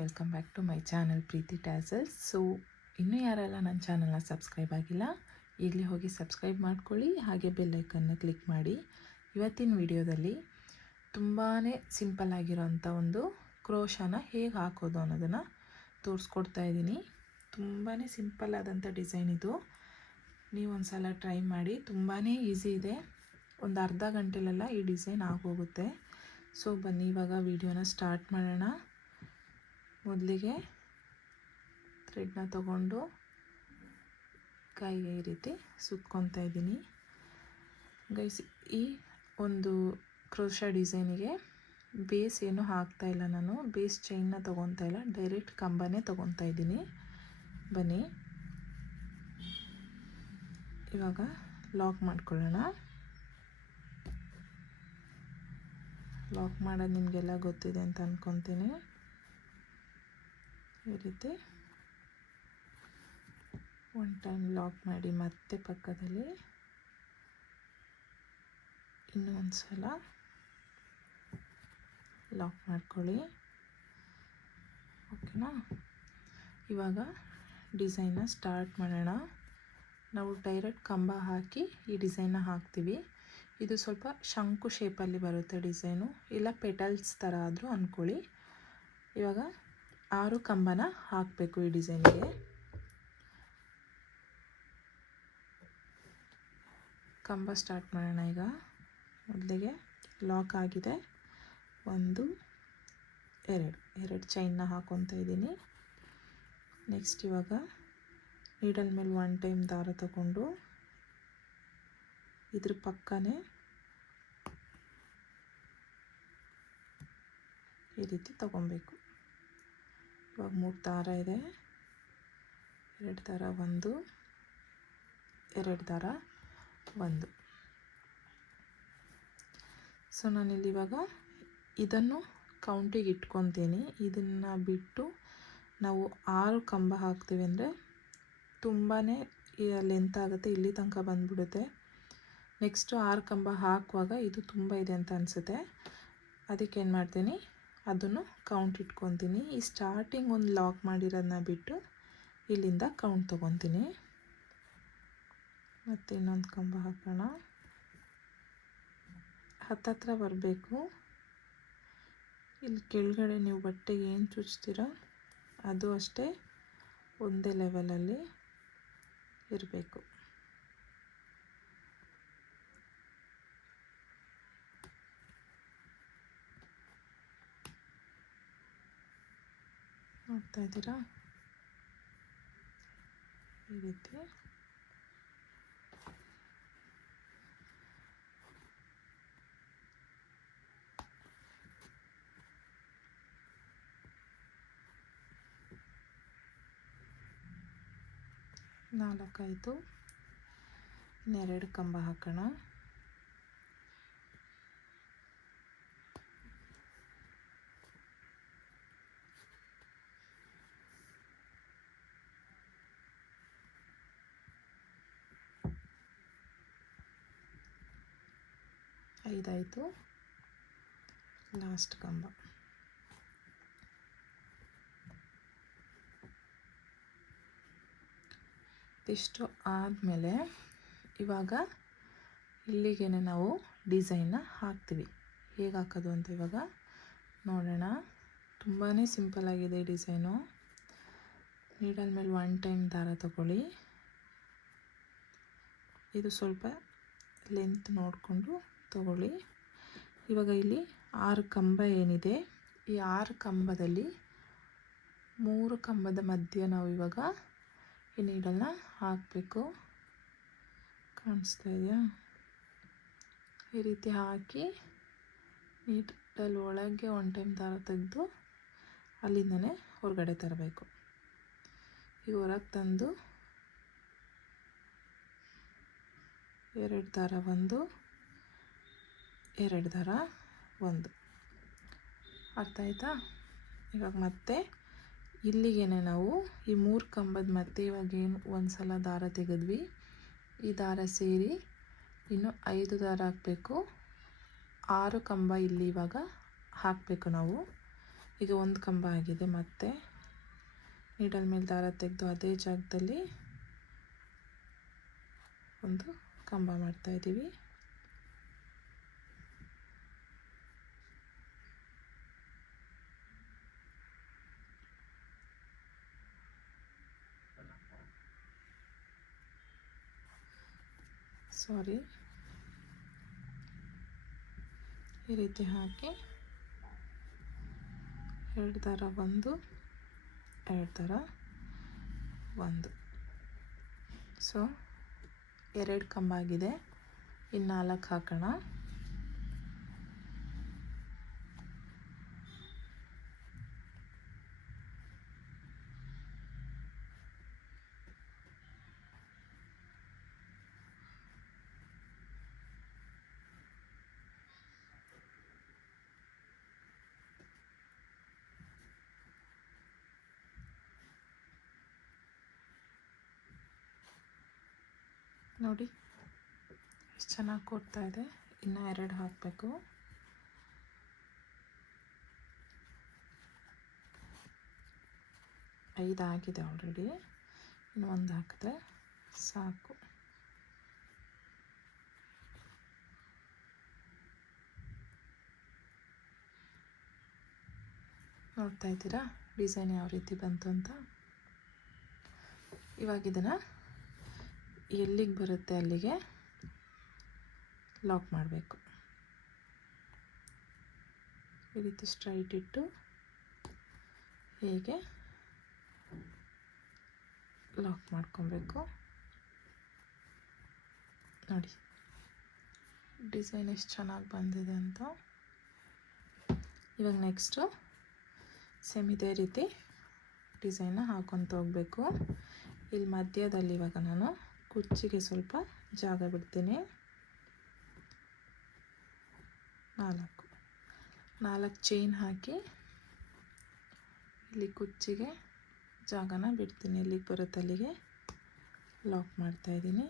Welcome back to my channel Preethi tassels so ಇನ್ನೂ ಯಾರೆಲ್ಲ ನನ್ನ ಚಾನಲ್ನ ಸಬ್ಸ್ಕ್ರೈಬ್ ಆಗಿಲ್ಲ ಈಗಲೇ ಹೋಗಿ ಸಬ್ಸ್ಕ್ರೈಬ್ ಮಾಡ್ಕೊಳ್ಳಿ, ಹಾಗೆ ಬೆಲ್ಲೈಕನ್ನ ಕ್ಲಿಕ್ ಮಾಡಿ. ಇವತ್ತಿನ ವಿಡಿಯೋದಲ್ಲಿ ತುಂಬಾ ಸಿಂಪಲ್ ಆಗಿರೋಂಥ ಒಂದು ಕ್ರೋಶನ ಹೇಗೆ ಹಾಕೋದು ಅನ್ನೋದನ್ನು ತೋರಿಸ್ಕೊಡ್ತಾ ಇದ್ದೀನಿ. ತುಂಬಾ ಸಿಂಪಲ್ ಆದಂಥ ಡಿಸೈನ್ ಇದು. ನೀವು ಒಂದು ಸಲ ಟ್ರೈ ಮಾಡಿ ತುಂಬಾ ಈಸಿ ಇದೆ. ಒಂದು ಅರ್ಧ ಗಂಟೆಲೆಲ್ಲ ಈ ಡಿಸೈನ್ ಆಗೋಗುತ್ತೆ. ಸೊ ಬನ್ನಿ, ಇವಾಗ ವೀಡಿಯೋನ ಸ್ಟಾರ್ಟ್ ಮಾಡೋಣ. ಮೊದಲಿಗೆ ಥ್ರೆಡ್ನ ತಗೊಂಡು ಕೈಗೆ ಈ ರೀತಿ ಸುತ್ಕೊತಾ ಇದ್ದೀನಿ. ಗೈಸ್ ಈ ಒಂದು ಕ್ರೋಶ ಡಿಸೈನಿಗೆ ಬೇಸ್ ಏನು ಹಾಕ್ತಾ ಇಲ್ಲ ನಾನು. ಬೇಸ್ ಚೈನ್ನ ತೊಗೊತಾ ಇಲ್ಲ. ಡೈರೆಕ್ಟ್ ಕಂಬನೇ ತೊಗೊತಾ ಇದ್ದೀನಿ. ಬನ್ನಿ. ಇವಾಗ ಲಾಕ್ ಮಾಡ್ಕೊಳ್ಳೋಣ. ಲಾಕ್ ಮಾಡೋದು ನಿಮಗೆಲ್ಲ ಗೊತ್ತಿದೆ ಅಂತ ಅಂದ್ಕೊತೀನಿ ಈ ರೀತಿ ಒನ್ ಟೈಮ್ ಲಾಕ್ ಮಾಡಿ ಮತ್ತೆ ಪಕ್ಕದಲ್ಲಿ. ಇನ್ನೂ ಒಂದು ಸಲ ಲಾಕ್ ಮಾಡ್ಕೊಳ್ಳಿ ಓಕೆನಾ ಇವಾಗ ಡಿಸೈನ್ನ ಸ್ಟಾರ್ಟ್ ಮಾಡೋಣ. ನಾವು ಡೈರೆಕ್ಟ್ ಕಂಬ ಹಾಕಿ ಈ ಡಿಸೈನ್ನ ಹಾಕ್ತೀವಿ. ಇದು ಸ್ವಲ್ಪ ಶಂಕು ಶೇಪಲ್ಲಿ ಬರುತ್ತೆ ಡಿಸೈನು ಇಲ್ಲ ಪೆಟಲ್ಸ್ ಥರ ಆದರೂ ಅಂದ್ಕೊಳ್ಳಿ ಇವಾಗ ಆರು ಕಂಬನ ಹಾಕಬೇಕು ಈ ಡಿಸೈನ್ಗೆ. ಕಂಬ ಸ್ಟಾರ್ಟ್ ಮಾಡೋಣ ಈಗ. ಮೊದಲಿಗೆ ಲಾಕ್ ಆಗಿದೆ. ಒಂದು, ಎರಡು. ಎರಡು ಚೈನ್ನ ಹಾಕೊತಾ ಇದ್ದೀನಿ. ನೆಕ್ಸ್ಟ್ ಇವಾಗ ನೀಡಲ್ ಮೇಲೆ ಒನ್ ಟೈಮ್ ದಾರ ತಗೊಂಡು ಇದ್ರ ಪಕ್ಕನೇ ಈ ರೀತಿ ತಗೊಬೇಕು. ಇವಾಗ ಮೂರು ದಾರ ಇದೆ. ಎರಡು ದಾರ ಒಂದು, ಎರಡು ದಾರ ಒಂದು. ಸೊ ನಾನಿಲ್ಲಿ ಇವಾಗ ಇದನ್ನು ಕೌಂಟಿಗೆ ಇಟ್ಕೊತೀನಿ. ಇದನ್ನು ಬಿಟ್ಟು ನಾವು ಆರು ಕಂಬ ಹಾಕ್ತೀವಿ ಅಂದರೆ ತುಂಬಾ ಲೆಂತ್ ಆಗುತ್ತೆ, ಇಲ್ಲಿ ತನಕ ಬಂದ್ಬಿಡುತ್ತೆ. ನೆಕ್ಸ್ಟು ಆರು ಕಂಬ ಹಾಕುವಾಗ ಇದು ತುಂಬ ಇದೆ ಅಂತ ಅನಿಸುತ್ತೆ. ಅದಕ್ಕೇನು ಮಾಡ್ತೀನಿ? ಅದನ್ನು ಕೌಂಟ್ ಇಟ್ಕೊತೀನಿ. ಈ ಸ್ಟಾರ್ಟಿಂಗ್ ಒಂದು ಲಾಕ್ ಮಾಡಿರೋದನ್ನ ಬಿಟ್ಟು ಇಲ್ಲಿಂದ ಕೌಂಟ್ ತೊಗೊತೀನಿ. ಮತ್ತು ಇನ್ನೊಂದು ಕಂಬ ಹಾಕೋಣ. ಹತ್ತತ್ರ ಬರಬೇಕು. ಇಲ್ಲಿ ಕೆಳಗಡೆ ನೀವು ಬಟ್ಟೆಗೆ ಏನು ಚುಚ್ತೀರ ಅದು ಅಷ್ಟೇ ಒಂದೇ ಲೆವೆಲಲ್ಲಿ ಇರಬೇಕು. ನೋಡ್ತಾ ಇದ್ದೀರಾ ಈ ರೀತಿ. ನಾಲ್ಕೈದು ಇನ್ನೆರಡು ಕಂಬ ಹಾಕೋಣ. ಐದಾಯಿತು ಲಾಸ್ಟ್ ಕಂಬ. ಇಷ್ಟು ಆದಮೇಲೆ ಇವಾಗ ಇಲ್ಲಿಗೆ ನಾವು ಡಿಸೈನ್ನ ಹಾಕ್ತೀವಿ. ಹೇಗೆ ಹಾಕೋದು ಅಂತ ಇವಾಗ ನೋಡೋಣ. ತುಂಬಾ ಸಿಂಪಲ್ಲಾಗಿದೆ ಈ ಡಿಸೈನು. ನೀಡಲ್ ಮೇಲೆ ಒನ್ ಟೈಮ್ ದಾರ ತಗೊಳ್ಳಿ. ಇದು ಸ್ವಲ್ಪ ಲೆಂತ್ ನೋಡಿಕೊಂಡು ತಗೊಳ್ಳಿ. ಇವಾಗ ಇಲ್ಲಿ ಆರು ಕಂಬ ಏನಿದೆ. ಈ ಆರು ಕಂಬದಲ್ಲಿ ಮೂರು ಕಂಬದ ಮಧ್ಯೆ ನಾವು ಇವಾಗ ಈ ನೀಡಲ್ನ ಹಾಕಬೇಕು. ಕಾಣಿಸ್ತಾ ಇದೆಯಾ? ಈ ರೀತಿ ಹಾಕಿ ನೀಡಲ್ ಒಳಗೆ ಒನ್ ಟೈಮ್ ದಾರ ತೆಗೆದು ಅಲ್ಲಿಂದನೇ ಹೊರಗಡೆ ತರಬೇಕು. ಈಗ ಹೊರಗೆ ತಂದು ಎರಡು ದಾರ ಒಂದು ಎರಡು ದಾರ ಒಂದು. ಅರ್ಥ ಆಯ್ತಾ? ಇವಾಗ ಮತ್ತೆ ಇಲ್ಲಿಗೇನೆ ನಾವು ಈ ಮೂರು ಕಂಬದ ಮತ್ತೆ ಇವಾಗ ಏನು ಒಂದು ಸಲ ದಾರ ತೆಗೆದ್ವಿ. ಈ ದಾರ ಸೇರಿ ಇನ್ನು ಐದು ದಾರ ಹಾಕಬೇಕು. ಆರು ಕಂಬ ಇಲ್ಲಿ ಇವಾಗ ಹಾಕಬೇಕು ನಾವು. ಈಗ ಒಂದು ಕಂಬ ಆಗಿದೆ ಮತ್ತೆ. ನೀಡಲ್ ಮೇಲೆ ದಾರ ತೆಗೆದು ಅದೇ ಜಾಗದಲ್ಲಿ ಒಂದು ಕಂಬ ಮಾಡ್ತಾ ಸಾರಿ. ಈ ರೀತಿ ಹಾಕಿ ಎರಡು ದಾರ ಒಂದು, ಎರಡು ದಾರ ಒಂದು. ಸೊ ಎರಡು ಕಂಬ ಆಗಿದೆ ಇನ್ನು ನಾಲ್ಕು ಹಾಕೋಣ. ನೋಡಿ ಎಷ್ಟು ಚೆನ್ನಾಗಿ ಕೊಡ್ತಾ ಇದೆ. ಇನ್ನೂ ಎರಡು ಹಾಕಬೇಕು. ಐದು ಆಗಿದೆ ಆಲ್ರೆಡಿ ಇನ್ನು ಒಂದು ಹಾಕಿದ್ರೆ ಸಾಕು. ನೋಡ್ತಾ ಇದ್ದೀರಾ? ಡಿಸೈನ್ ಯಾವ ರೀತಿ ಬಂತು ಅಂತ? ಇವಾಗ ಇದನ್ನು ಎಲ್ಲಿಗೆ ಬರುತ್ತೆ ಅಲ್ಲಿಗೆ? ಲಾಕ್ ಮಾಡಬೇಕು. ಈ ರೀತಿ ಸ್ಟ್ರೈಟ್ ಇಟ್ಟು ಹೀಗೆ ಲಾಕ್ ಮಾಡ್ಕೊಬೇಕು. ನೋಡಿ ಡಿಸೈನ್ ಎಷ್ಟು ಚೆನ್ನಾಗಿ ಬಂದಿದೆ ಅಂತ. ಇವಾಗ ನೆಕ್ಸ್ಟು ಸೇಮ್ ಇದೇ ರೀತಿ ಡಿಸೈನ್ನ ಹಾಕೊತ ಹೋಗಬೇಕು. ಇಲ್ಲಿ ಮಧ್ಯದಲ್ಲಿ ಇವಾಗ ನಾನು ಕುಚ್ಚಿಗೆ ಸ್ವಲ್ಪ ಜಾಗ ಬಿಡ್ತೀನಿ. ನಾಲ್ಕು. ನಾಲ್ಕು ಚೈನ್ ಹಾಕಿ ಇಲ್ಲಿ ಕುಚ್ಚಿಗೆ ಜಾಗನ ಬಿಡ್ತೀನಿ. ಎಲ್ಲಿಗೆ ಬರುತ್ತೆ ಅಲ್ಲಿಗೆ ಲಾಕ್ ಮಾಡ್ತಾಯಿದ್ದೀನಿ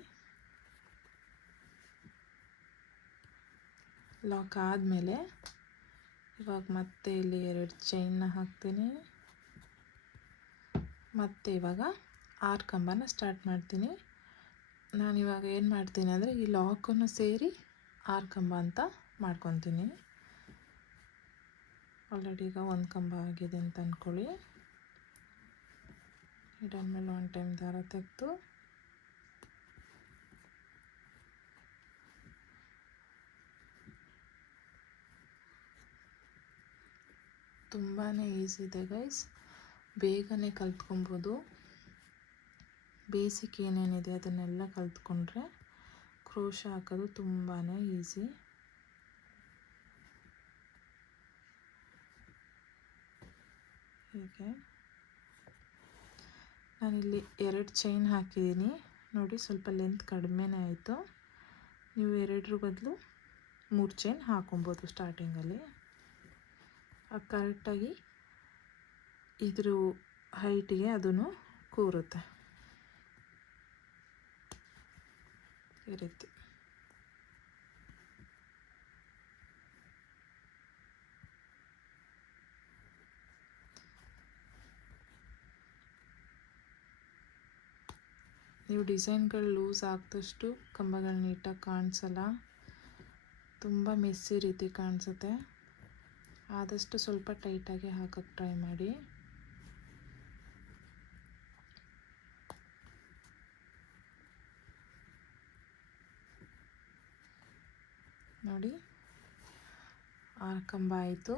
ಲಾಕ್ ಆದಮೇಲೆ ಇವಾಗ ಮತ್ತೆ ಇಲ್ಲಿ ಎರಡು ಚೈನ್ನ ಹಾಕ್ತೀನಿ. ಮತ್ತೆ ಇವಾಗ ಆರು ಕಂಬನ ಸ್ಟಾರ್ಟ್ ಮಾಡ್ತೀನಿ. ನಾನಿವಾಗ ಏನು ಮಾಡ್ತೀನಿ ಅಂದರೆ ಈ ಲಾಕನ್ನು ಸೇರಿ ಆರು ಕಂಬ ಅಂತ ಮಾಡ್ಕೊತೀನಿ. ಆಲ್ರೆಡಿ ಈಗ ಒಂದು ಕಂಬ ಆಗಿದೆ ಅಂತ ಅಂದ್ಕೊಳ್ಳಿ ಇದಾದ್ಮೇಲೆ ಒನ್ ಟೈಮ್ ದಾರ ತೆಗೆದು. ತುಂಬಾ ಈಸಿ ಇದೆ ಗೈಸ್ ಬೇಗನೆ ಕಲ್ತ್ಕೊಬೋದು. ಬೇಸಿಕ್ ಏನೇನಿದೆ ಅದನ್ನೆಲ್ಲ ಕಲಿತ್ಕೊಂಡ್ರೆ ಕ್ರೋಶ ಹಾಕೋದು ತುಂಬಾ ಈಸಿ. ಹೀಗೆ. ನಾನಿಲ್ಲಿ ಎರಡು ಚೈನ್ ಹಾಕಿದ್ದೀನಿ. ನೋಡಿ ಸ್ವಲ್ಪ ಲೆಂತ್ ಕಡಿಮೆನೇ ಆಯಿತು. ನೀವು ಎರಡರ ಬದಲು ಮೂರು ಚೈನ್ ಹಾಕೊಬೋದು ಸ್ಟಾರ್ಟಿಂಗಲ್ಲಿ. ಕರೆಕ್ಟಾಗಿ ಇದ್ರ ಹೈಟಿಗೆ ಅದನ್ನು ಕೂರುತ್ತೆ. ಈ ರೀತಿ ನೀವು ಡಿಸೈನ್ಗಳು ಲೂಸ್ ಆಗ್ದಷ್ಟು ಕಂಬಗಳು ನೀಟಾಗಿ ಕಾಣಿಸಲ್ಲ. ತುಂಬ ಮೆಸ್ಸಿ ರೀತಿ ಕಾಣಿಸುತ್ತೆ. ಆದಷ್ಟು ಸ್ವಲ್ಪ ಟೈಟಾಗಿ ಹಾಕೋಕ್ಕೆ ಟ್ರೈ ಮಾಡಿ. ನೋಡಿ. ಆರು ಕಂಬ ಆಯಿತು.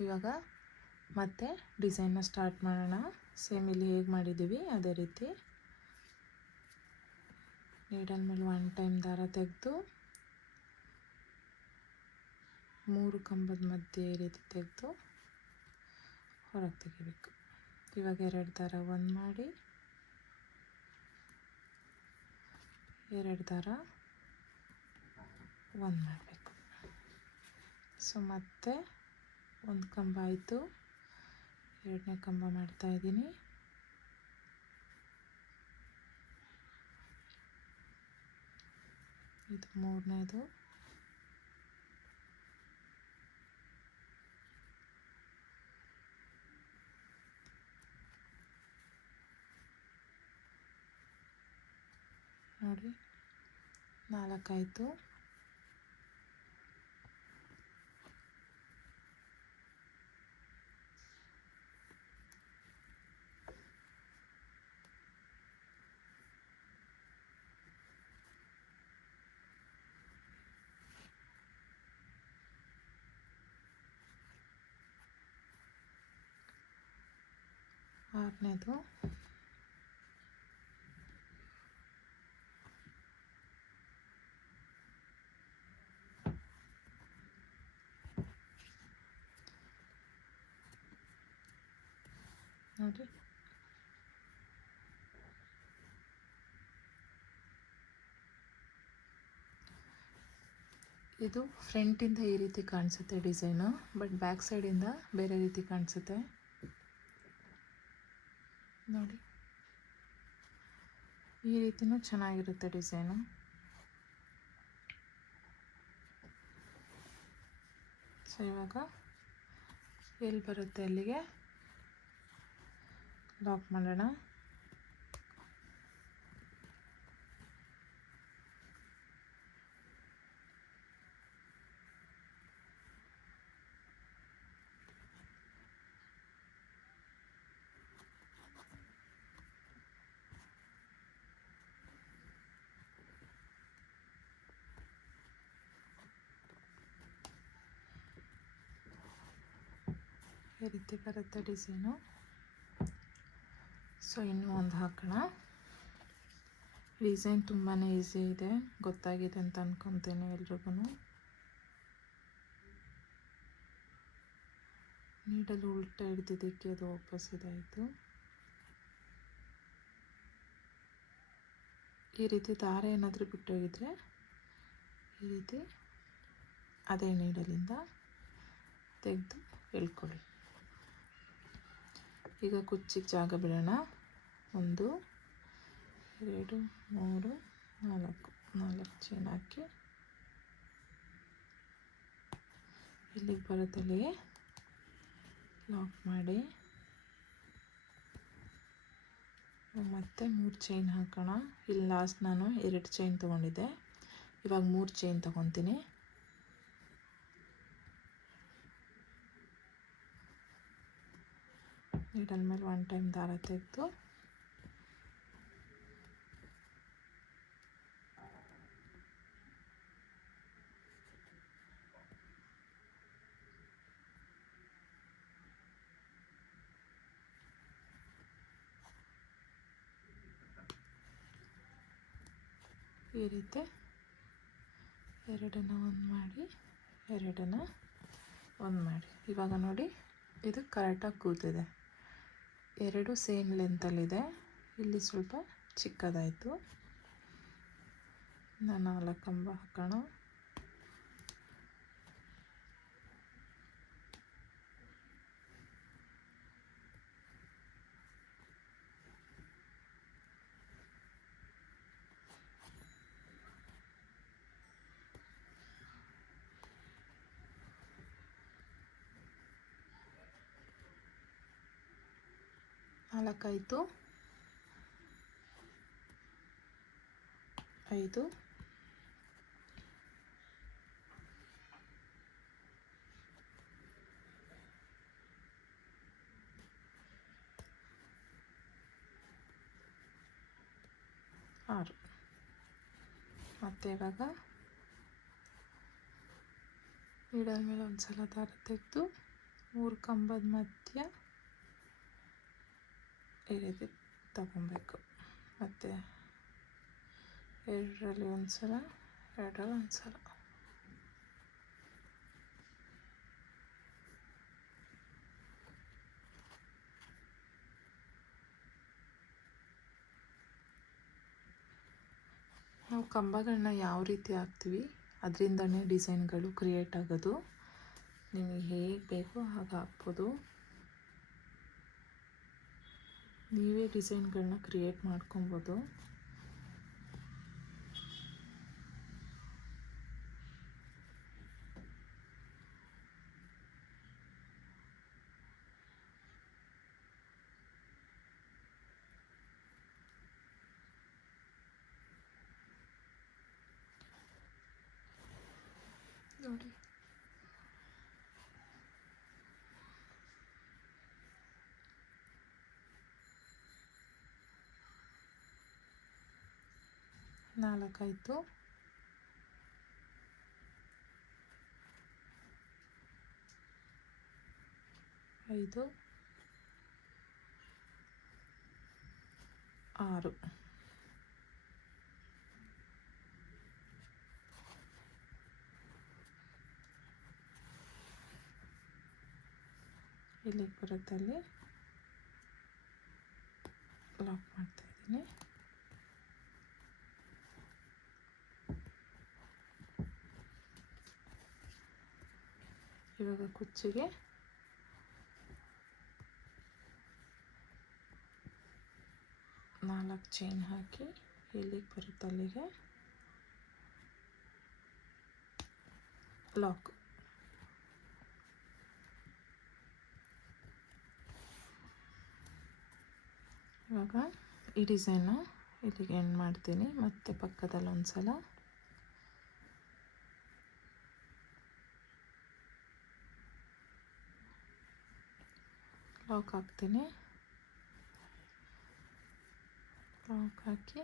ಇವಾಗ ಮತ್ತೆ ಡಿಸೈನ್ನ ಸ್ಟಾರ್ಟ್ ಮಾಡೋಣ. ಸೇಮ್ ಇಲ್ಲಿ ಹೇಗೆ ಮಾಡಿದ್ದೀವಿ? ಅದೇ ರೀತಿ. ನೀಡಲ್ ಮೇಲೆ ಒನ್ ಟೈಮ್ ದಾರ ತೆಗೆದು, ಮೂರು ಕಂಬದ ಮಧ್ಯೆ ಈ ರೀತಿ ತೆಗೆದು ಹೊರಗೆ ತೆಗಿಬೇಕು. ಇವಾಗ ಎರಡು ದಾರ ಒಂದು ಮಾಡಿ, ಎರಡು ದಾರ ಒಂದು ಮಾಡಬೇಕು ಸೊ ಮತ್ತೆ ಒಂದು ಕಂಬ ಆಯಿತು. ಎರಡನೇ ಕಂಬ ಮಾಡ್ತಾ ಇದ್ದೀನಿ. ಇದು ಮೂರನೇದು. ನೋಡಿ, ನಾಲ್ಕಾಯಿತು. ಆರನೇದು ನೋಡಿ. ಇದು ಫ್ರಂಟಿಂದ ಈ ರೀತಿ ಕಾಣಿಸುತ್ತೆ ಡಿಸೈನು ಬಟ್ ಬ್ಯಾಕ್ ಸೈಡಿಂದ ಬೇರೆ ರೀತಿ ಕಾಣಿಸುತ್ತೆ. ನೋಡಿ. ಈ ರೀತಿಯೂ ಚೆನ್ನಾಗಿರುತ್ತೆ ಡಿಸೈನು. ಸೊ ಇವಾಗ ಎಲ್ಲಿ ಬರುತ್ತೆ ಅಲ್ಲಿಗೆ? ಲಾಕ್ ಮಾಡೋಣ. ಈ ರೀತಿ ಬರುತ್ತೆ ಡಿಸೈನು. ಸೊ ಇನ್ನೂ ಒಂದು ಹಾಕೋಣ. ಡಿಸೈನ್ ತುಂಬಾ ಈಸಿ ಇದೆ. ಗೊತ್ತಾಗಿದೆ ಅಂತ ಅಂದ್ಕೊತೇನೆ ಎಲ್ರಿಗೂ ನೀಡಲು ಉಲ್ಟಾ ಹಿಡ್ದಿದ್ದಕ್ಕೆ ಅದು ವಾಪಸ್ ಇದಾಯಿತು. ಈ ರೀತಿ ದಾರ ಏನಾದರೂ ಬಿಟ್ಟೋಗಿದ್ರೆ, ಈ ರೀತಿ ಅದೇ ನೀಡಲಿಂದ ತೆಗೆದು ಎಳ್ಕೊಳ್ಳಿ. ಈಗ ಕುಚ್ಚಿಗೆ ಜಾಗ ಬಿಡೋಣ. ಒಂದು, ಎರಡು, ಮೂರು, ನಾಲ್ಕು. ನಾಲ್ಕು ಚೈನ್ ಹಾಕಿ. ಇಲ್ಲಿಗೆ ಬರೋದಲ್ಲಿಗೆ ಲಾಕ್ ಮಾಡಿ. ಮತ್ತೆ ಮೂರು ಚೈನ್ ಹಾಕೋಣ. ಇಲ್ಲಿ ಲಾಸ್ಟ್ ನಾನು ಎರಡು ಚೈನ್ ತೊಗೊಂಡಿದ್ದೆ. ಇವಾಗ ಮೂರು ಚೈನ್ ತೊಗೊತೀನಿ. ನೀಡಲ್ ಮೇಲೆ ಒನ್ ಟೈಮ್ ದಾರ ತೆಗೆದು. ಈ ರೀತಿ ಎರಡನ್ನು ಒಂದು ಮಾಡಿ, ಎರಡನ್ನು ಒಂದು ಮಾಡಿ. ಇವಾಗ ನೋಡಿ, ಇದು ಕರೆಕ್ಟಾಗಿ ಕೂತಿದೆ. ಎರಡು ಸೇಮ್ ಲೆಂತಲ್ಲಿದೆ. ಇಲ್ಲಿ ಸ್ವಲ್ಪ ಚಿಕ್ಕದಾಯಿತು. ನಾನು ನಾಲ್ಕು ಕಂಬ ಹಾಕೋಣ. ನಾಲ್ಕಾಯಿತು ಐದು. ಆರು. ಮತ್ತೆ ಇವಾಗ ನೀಡಲ್ ಮೇಲೆ ಒಂದು ಸಲ ದಾರ ತೆಗೆದು ಮೂರು ಕಂಬದ ಮಧ್ಯ ಈ ರೀತಿ ತಗೊಬೇಕು. ಮತ್ತು ಎರಡರಲ್ಲಿ ಒಂದು ಸಲ ಎರಡರಲ್ಲಿ ಒಂದು ಸಲ ನಾವು ಕಂಬಗಳನ್ನ ಯಾವ ರೀತಿ ಹಾಕ್ತೀವಿ, ಅದರಿಂದನೇ ಡಿಸೈನ್ಗಳು ಕ್ರಿಯೇಟ್ ಆಗೋದು. ನಿಮಗೆ ಹೇಗೆ ಬೇಕೋ ಹಾಗೆ ಹಾಕ್ಬೋದು. ನೀವೇ ಡಿಸೈನ್ಗಳನ್ನ ಕ್ರಿಯೇಟ್ ಮಾಡ್ಕೊಬೋದು ನೋಡಿ ನಾಲ್ಕಾಯಿತು. ಐದು. ಆರು. ಇಲ್ಲಿಗೆ ಬರುತ್ತೆ ಅಲ್ಲಿ ಲಾಕ್ ಮಾಡ್ತಾ ಇದ್ದೀನಿ. ಇವಾಗ ಕುಚ್ಚಿಗೆ. ನಾಲ್ಕು ಚೈನ್ ಹಾಕಿ ಎಲ್ಲಿಗೆ ಬರುತ್ತೆ ಅಲ್ಲಿಗೆ? ಲಾಕ್ ಇವಾಗ ಈ ಡಿಸೈನು ಇಲ್ಲಿಗೆ ಎಂಡ್ ಮಾಡ್ತೀನಿ. ಮತ್ತೆ ಪಕ್ಕದಲ್ಲಿ ಒಂದು ಸಲ ಲಾಕ್ ಹಾಕ್ತೀನಿ ಲಾಕ್ ಹಾಕಿ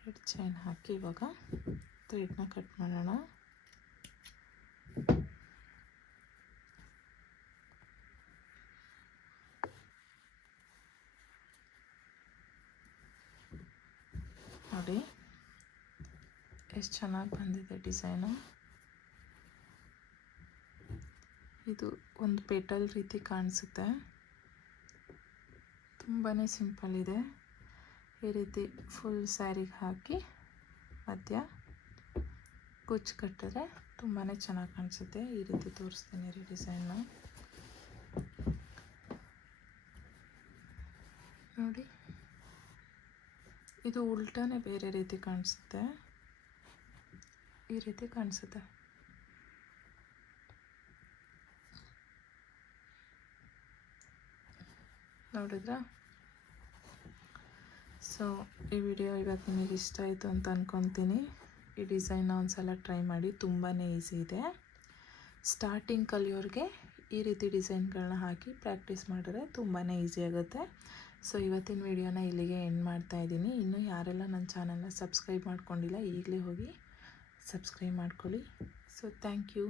ಎರಡು ಚೈನ್ ಹಾಕಿ ಇವಾಗ ಥ್ರೆಡ್ನ ಕಟ್ ಮಾಡೋಣ. ನೋಡಿ, ಎಷ್ಟು ಚೆನ್ನಾಗಿ ಬಂದಿದೆ ಡಿಸೈನು ಇದು ಒಂದು ಪೆಟಲ್ ರೀತಿ ಕಾಣಿಸುತ್ತೆ. ತುಂಬಾ ಸಿಂಪಲ್ ಇದೆ. ಈ ರೀತಿ ಫುಲ್ ಸ್ಯಾರಿಗೆ ಹಾಕಿ ಮಧ್ಯ ಕುಚ್ಚು ಕಟ್ಟಿದ್ರೆ ತುಂಬಾ ಚೆನ್ನಾಗಿ ಕಾಣಿಸುತ್ತೆ. ಈ ರೀತಿ ತೋರಿಸ್ತೀನಿ ರೀ ಡಿಸೈನ್ನ ನೋಡಿ. ಇದು ಉಲ್ಟಾನೇ ಬೇರೆ ರೀತಿ ಕಾಣಿಸುತ್ತೆ. ಈ ರೀತಿ ಕಾಣಿಸುತ್ತೆ. ನೋಡಿದ್ರಾ? ಸೊ ಈ ವಿಡಿಯೋ ಇವತ್ತು ನಿಮಗೆ ಇಷ್ಟ ಆಯಿತು ಅಂತ ಅಂದ್ಕೊತೀನಿ ಈ ಡಿಸೈನ್ನ ಒಂದು ಸಲ ಟ್ರೈ ಮಾಡಿ ತುಂಬಾ ಈಸಿ ಇದೆ. ಸ್ಟಾರ್ಟಿಂಗ್ ಕಲಿಯೋರಿಗೆ ಈ ರೀತಿ ಡಿಸೈನ್ಗಳನ್ನ ಹಾಕಿ ಪ್ರಾಕ್ಟೀಸ್ ಮಾಡಿದ್ರೆ ತುಂಬಾ ಈಸಿ ಆಗುತ್ತೆ. ಸೊ ಇವತ್ತಿನ ವಿಡಿಯೋನ ಇಲ್ಲಿಗೆ ಎಂಡ್ ಮಾಡ್ತಾ ಇದ್ದೀನಿ. ಇನ್ನೂ ಯಾರೆಲ್ಲ ನನ್ನ ಚಾನಲ್ನ ಸಬ್ಸ್ಕ್ರೈಬ್ ಮಾಡ್ಕೊಂಡಿಲ್ಲ, ಈಗಲೇ ಹೋಗಿ ಸಬ್ಸ್ಕ್ರೈಬ್ ಮಾಡ್ಕೊಳ್ಳಿ. So thank you